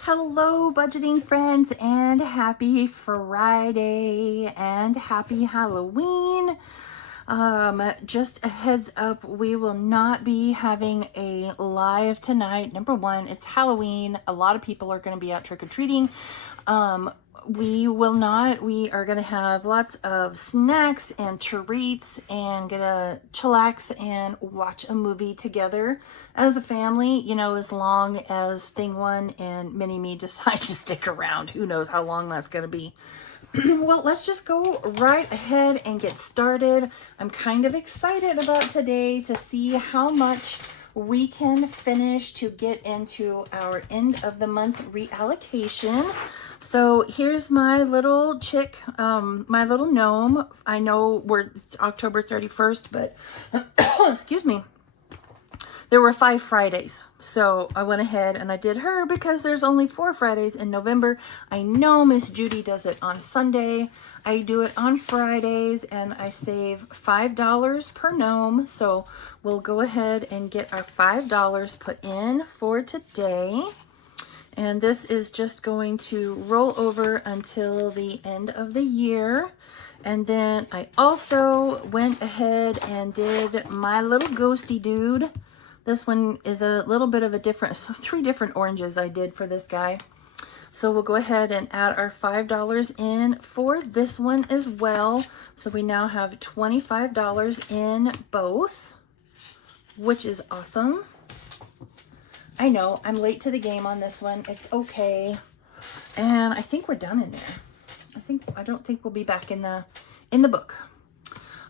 Hello, budgeting friends, and happy Friday and happy Halloween. Just a heads up, we will not be having a live tonight. Number one, it's Halloween. A lot of people are going to be out trick-or-treating. We will not. We are going to have lots of snacks and treats and gonna chillax and watch a movie together as a family, you know, as long as Thing One and Mini Me decide to stick around. Who knows how long that's going to be. Well, let's just go right ahead and get started. I'm kind of excited about today to see how much we can finish to get into our end of the month reallocation. So here's my little chick, my little gnome. I know it's October 31st, but excuse me. There were 5 Fridays, so I went ahead and I did her because there's only 4 Fridays in November. I know Miss Judy does it on Sunday. I do it on Fridays, and I save $5 per gnome. So we'll go ahead and get our $5 put in for today. And this is just going to roll over until the end of the year. And then I also went ahead and did my little ghosty dude. This one is a little bit of a different, so 3 different oranges I did for this guy. So we'll go ahead and add our $5 in for this one as well. So we now have $25 in both, which is awesome. I know I'm late to the game on this one. It's okay. And I think we're done in there. I don't think we'll be back in the book.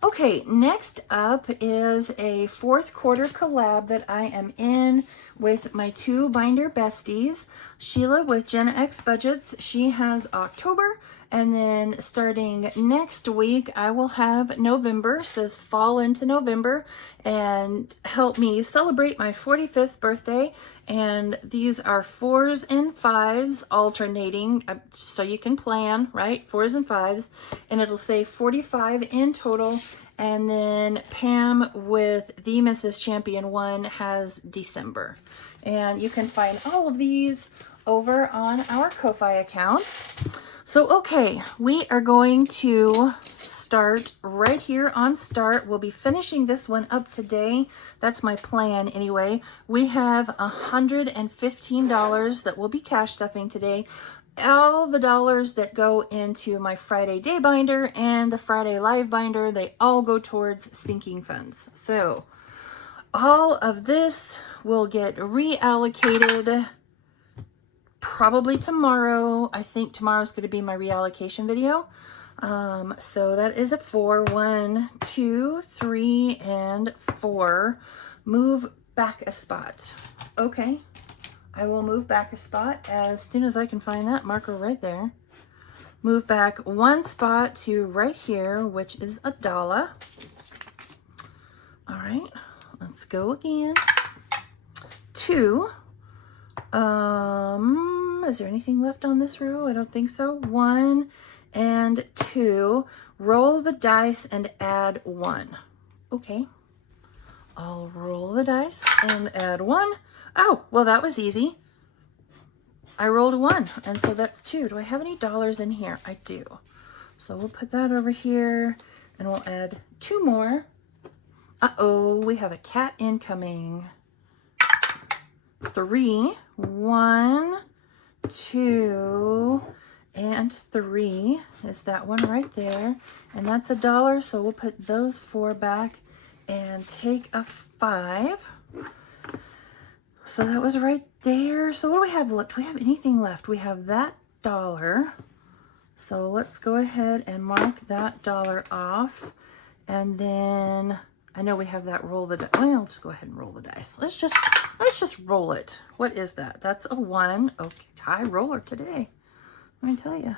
Okay, next up is a 4th quarter collab that I am in with my 2 binder besties. Sheila with Gen X Budgets, she has October, and then starting next week, I will have November, says fall into November, and help me celebrate my 45th birthday. And these are 4s and 5s alternating, so you can plan, right? 4s and 5s, and it'll say 45 in total. And then Pam with the Mrs. Champion one has December. And you can find all of these over on our Ko-Fi accounts. So, okay, we are going to start right here on start. We'll be finishing this one up today. That's my plan anyway. We have $115 that we'll be cash stuffing today. All the dollars that go into my Friday day binder and the Friday live binder, they all go towards sinking funds. So all of this will get reallocated probably tomorrow. I think tomorrow's going to be my reallocation video. So that is a 4. 1, 2, 3, and 4. Move back a spot. Okay. I will move back a spot as soon as I can find that marker right there. Move back 1 spot to right here, which is $1. All right, let's go again. 2. Is there anything left on this row? I don't think so. 1 and 2. Roll the dice and add 1. Okay. I'll roll the dice and add 1. Oh, well, that was easy. I rolled a 1, and so that's 2. Do I have any dollars in here? I do. So we'll put that over here, and we'll add 2 more. Uh-oh, we have a cat incoming. 3. 1, 2, and 3 is that one right there. And that's $1, so we'll put those 4 back and take a 5. So that was right there. So what do we have left? Do we have anything left? We have that $1. So let's go ahead and mark that $1 off. And then I know we have that roll the dice. Well, I'll just go ahead and roll the dice. Let's just roll it. What is that? That's a 1. Okay, high roller today. Let me tell you.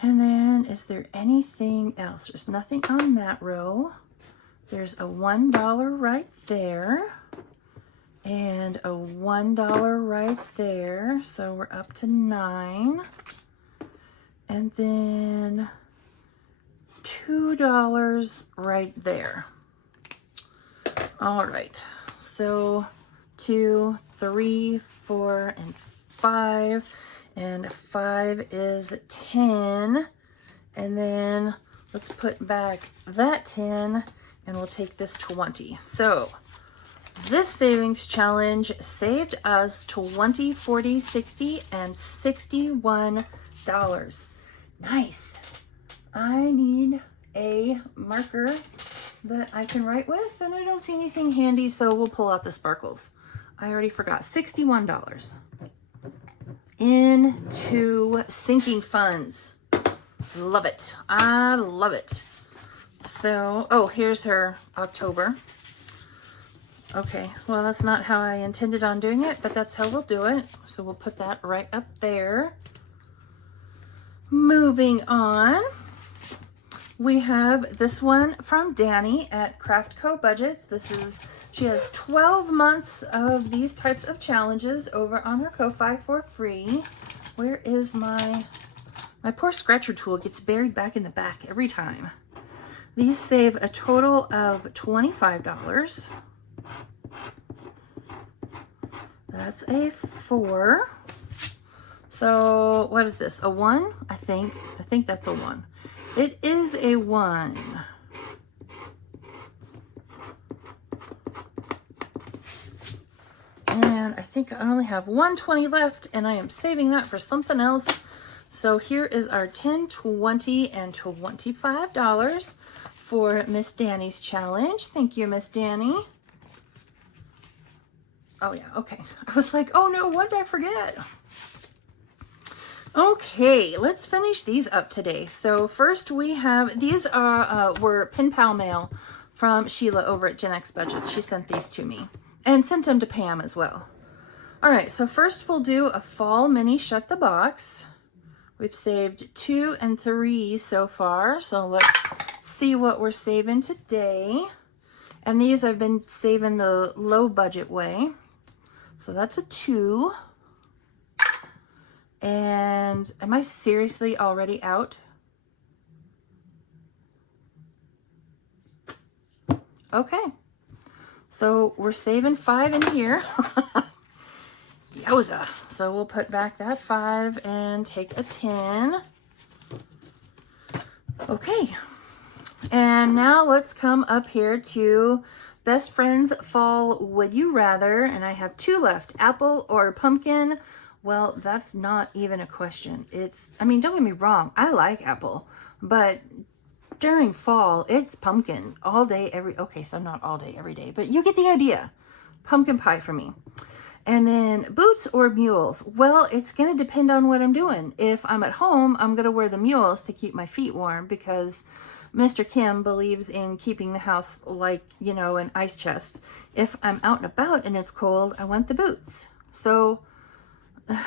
And then is there anything else? There's nothing on that row. There's a $1 right there. And a $1 right there. So we're up to 9. And then $2 right there. All right, so 2, 3, 4, and 5, and 5 is 10, and then let's put back that 10, and we'll take this 20. So this savings challenge saved us 20, 40, 60, and $61. Nice. I need a marker that I can write with, and I don't see anything handy, so we'll pull out the sparkles. I already forgot. $61 into sinking funds. Love it. I love it. So, oh, here's her October. Okay, well, that's not how I intended on doing it, but that's how we'll do it. So we'll put that right up there. Moving on, we have this one from Danny at Craft Co Budgets. She has 12 months of these types of challenges over on her Ko-Fi for free. Where is my poor scratcher tool gets buried back in the back every time. These save a total of $25. That's a 4. So what is this? A 1? I think that's a 1. It is a 1. And I think I only have 120 left, and I am saving that for something else. So here is our 10, 20, and $25 for Miss Danny's challenge. Thank you, Miss Danny. Oh yeah, okay. I was like, oh no, what did I forget? Okay, let's finish these up today. So first we have, these were pen pal mail from Sheila over at Gen X Budgets. She sent these to me and sent them to Pam as well. All right, so first we'll do a fall mini shut the box. We've saved 2 and 3 so far. So let's see what we're saving today. And these I've been saving the low budget way. So that's a 2. And am I seriously already out? Okay. So we're saving 5 in here. Yowza. So we'll put back that 5 and take a 10. Okay. And now let's come up here to Best Friends Fall Would You Rather. And I have 2 left, apple or pumpkin. Well, that's not even a question. I mean, don't get me wrong, I like apple, but during fall, it's pumpkin all day, okay, so not all day, every day, but you get the idea. Pumpkin pie for me. And then boots or mules? Well, it's going to depend on what I'm doing. If I'm at home, I'm going to wear the mules to keep my feet warm because Mr. Kim believes in keeping the house like, you know, an ice chest. If I'm out and about and it's cold, I want the boots. So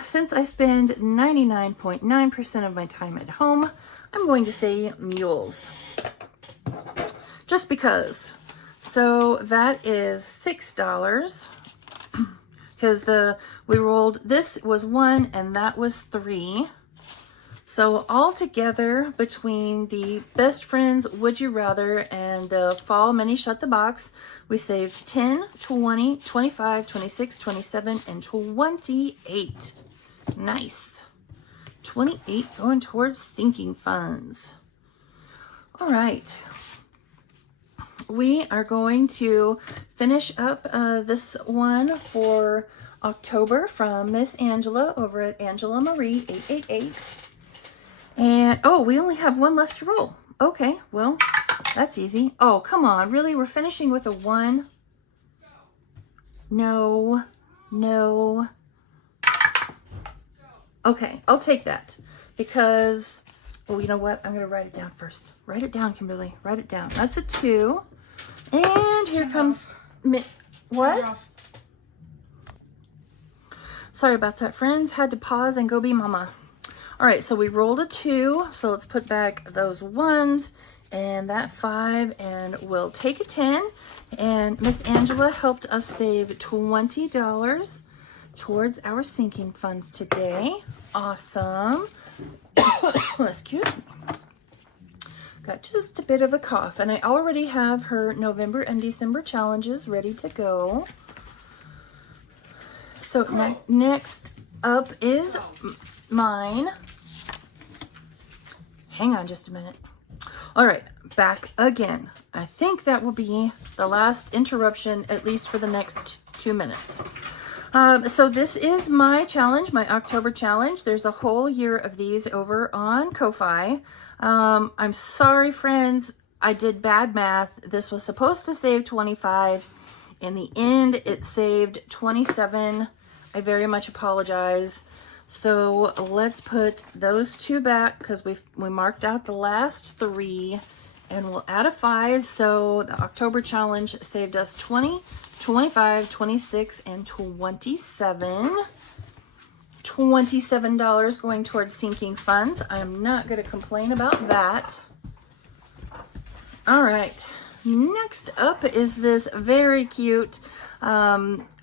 since I spend 99.9% of my time at home, I'm going to say mules. Just because. So that is $6. Because we rolled, this was 1 and that was 3. So all together between the Best Friends Would You Rather and the Fall Mini Shut the Box, we saved 10, 20, 25, 26, 27, and 28. Nice. 28 going towards sinking funds. All right. We are going to finish up this one for October from Miss Angela over at Angela Marie 888. And, oh, we only have 1 left to roll. Okay, well, that's easy. Oh, come on. Really? We're finishing with a 1? No. No. Okay, I'll take that. Because, oh, you know what? I'm going to write it down first. Write it down, Kimberly. Write it down. That's a 2. And here comes... What? Sorry about that, friends. Had to pause and go be mama. All right, so we rolled a 2, so let's put back those 1s and that 5, and we'll take a 10. And Miss Angela helped us save $20 towards our sinking funds today. Awesome. Excuse me. Got just a bit of a cough, and I already have her November and December challenges ready to go. So next up is mine. Hang on just a minute. All right, back again. I think that will be the last interruption, at least for the next 2 minutes. So this is my challenge, my October challenge. There's a whole year of these over on Ko-Fi. I'm sorry, friends. I did bad math. This was supposed to save 25. In the end, it saved 27. I very much apologize. So let's put those two back because we marked out the last 3, and we'll add a 5. So the October challenge saved us 20, 25, 26, and 27. $27 going towards sinking funds. I'm not going to complain about that. All right. Next up is this very cute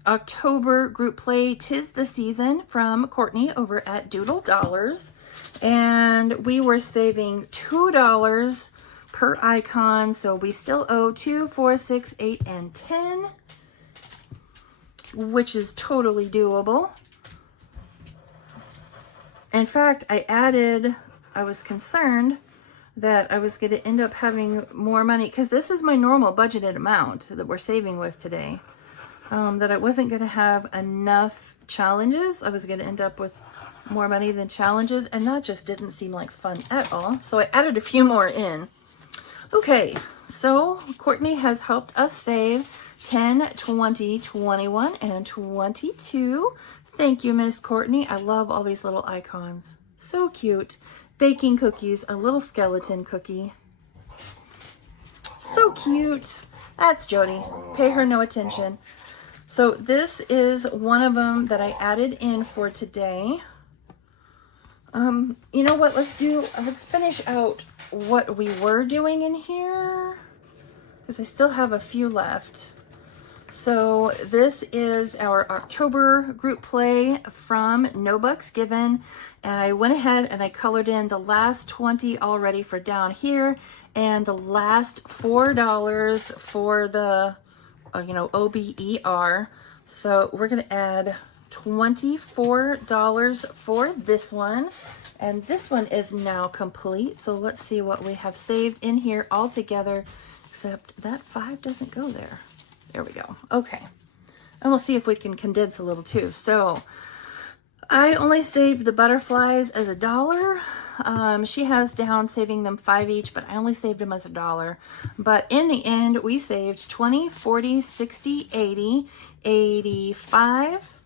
October group play, 'Tis the Season, from Courtney over at Doodle Dollars. And we were saving $2 per icon. So we still owe 2, 4, 6, 8, and 10, which is totally doable. In fact, I was concerned that I was going to end up having more money because this is my normal budgeted amount that we're saving with today. That I wasn't going to have enough challenges. I was going to end up with more money than challenges, and that just didn't seem like fun at all. So I added a few more in. Okay, so Courtney has helped us save 10, 20, 21, and 22. Thank you, Miss Courtney. I love all these little icons. So cute. Baking cookies, a little skeleton cookie. So cute. That's Jody. Pay her no attention. So this is one of them that I added in for today. You know what? Let's finish out what we were doing in here, because I still have a few left. So this is our October group play from No Bucks Given. And I went ahead and I colored in the last 20 already for down here, and the last $4 for the, OBER. So we're going to add $24 for this one. And this one is now complete. So let's see what we have saved in here all together, except that 5 doesn't go there. There we go. Okay. And we'll see if we can condense a little too. So I only saved the butterflies as $1. She has down saving them 5 each, but I only saved them as $1. But in the end, we saved 20, 40, 60, 80, 85,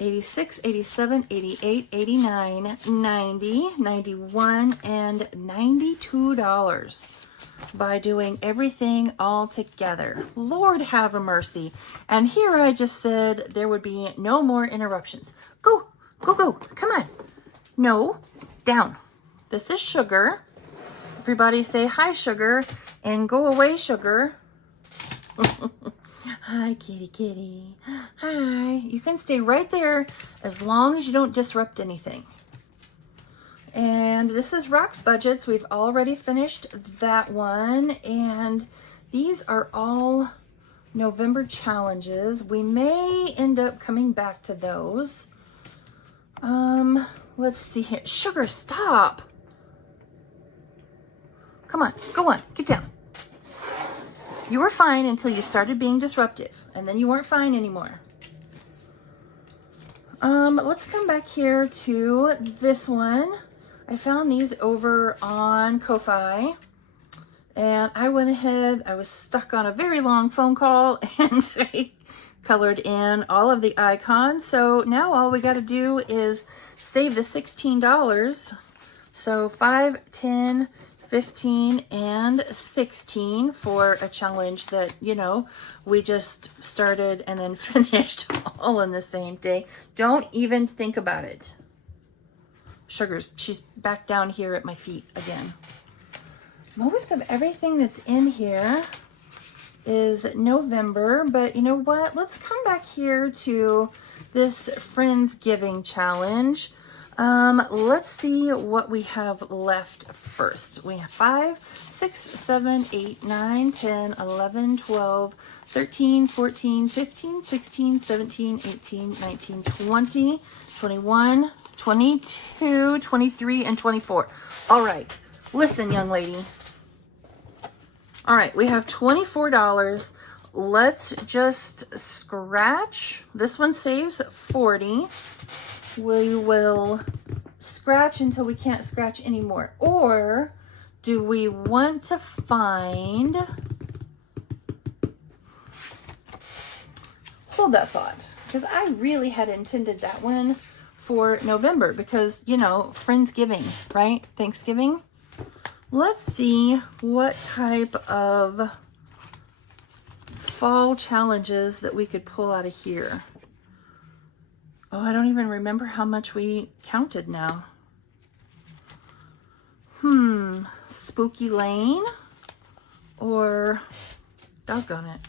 86, 87, 88, 89, 90, 91, and $92 by doing everything all together. Lord have a mercy. And here I just said there would be no more interruptions. Go, go, go. Come on. No, down. This is Sugar. Everybody say hi, Sugar, and go away, Sugar. Hi, kitty, kitty. Hi. You can stay right there as long as you don't disrupt anything. And this is Rock's Budgets. We've already finished that one. And these are all November challenges. We may end up coming back to those. Let's see here. Sugar, stop. Come on, go on, get down. You were fine until you started being disruptive, and then you weren't fine anymore. Let's come back here to this one. I found these over on Ko-Fi, and I went ahead, I was stuck on a very long phone call, and I colored in all of the icons. So now all we got to do is save the $16. So 5, 10, 15, and 16 for a challenge that, we just started and then finished all in the same day. Don't even think about it. Sugar's, she's back down here at my feet again. Most of everything that's in here is November, but you know what? Let's come back here to this Friendsgiving challenge. Let's see what we have left first. We have 5, 6, 7, 8, 9, 10, 11, 12, 13, 14, 15, 16, 17, 18, 19, 20, 21, 22, 23, and 24. All right. Listen, young lady. All right, we have $24. Let's just scratch. This one saves 40. We will scratch until we can't scratch anymore. Or do we want to find... Hold that thought, because I really had intended that one for November because, you know, Friendsgiving, right? Thanksgiving. Let's see what type of fall challenges that we could pull out of here. Oh, I don't even remember how much we counted now. Spooky Lane or doggone it.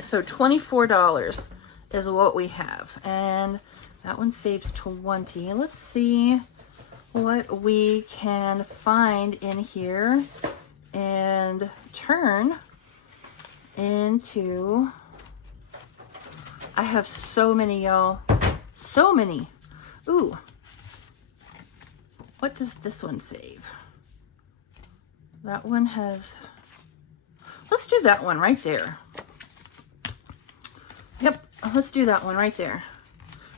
So $24 is what we have, and that one saves 20. Let's see what we can find in here and turn into. I have so many, y'all. So many. Ooh. What does this one save? That one has... Let's do that one right there. Yep, let's do that one right there.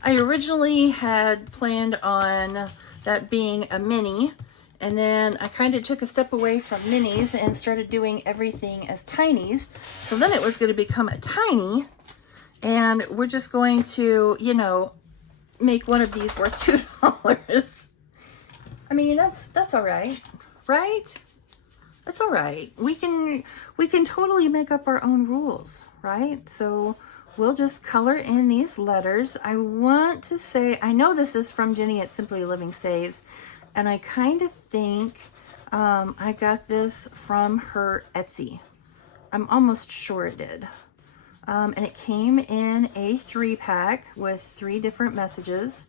I originally had planned on that being a mini, and then I kind of took a step away from minis and started doing everything as tinies. So then it was going to become a tiny, and we're just going to, you know, make one of these worth $2. I mean, that's all right, right? That's all right. We can totally make up our own rules, right? So we'll just color in these letters. I want to say, I know this is from Jenny at Simply Living Saves, and I kind of think I got this from her Etsy. I'm almost sure it did. And it came in a 3-pack with 3 different messages.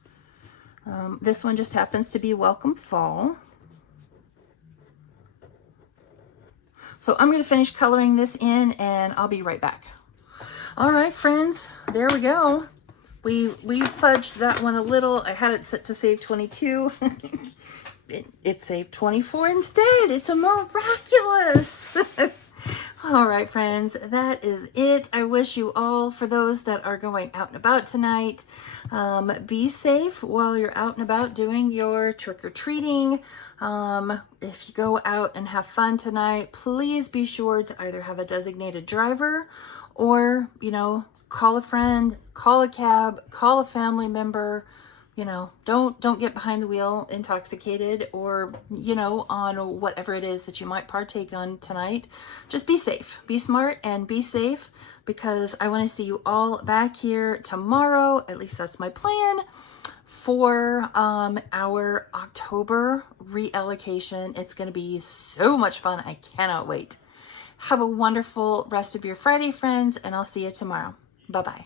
This one just happens to be Welcome Fall. So I'm going to finish coloring this in, and I'll be right back. All right, friends, there we go. We fudged that one a little. I had it set to save 22. it saved 24 instead. It's a miraculous. All right, friends, that is it. I wish you all, for those that are going out and about tonight, be safe while you're out and about doing your trick-or-treating. If you go out and have fun tonight, please be sure to either have a designated driver or, you know, call a friend, call a cab, call a family member. You know, don't get behind the wheel intoxicated or, you know, on whatever it is that you might partake on tonight. Just be safe, be smart, and be safe, because I want to see you all back here tomorrow. At least that's my plan for our October reallocation. It's going to be so much fun. I cannot wait. Have a wonderful rest of your Friday, friends, and I'll see you tomorrow. Bye-bye.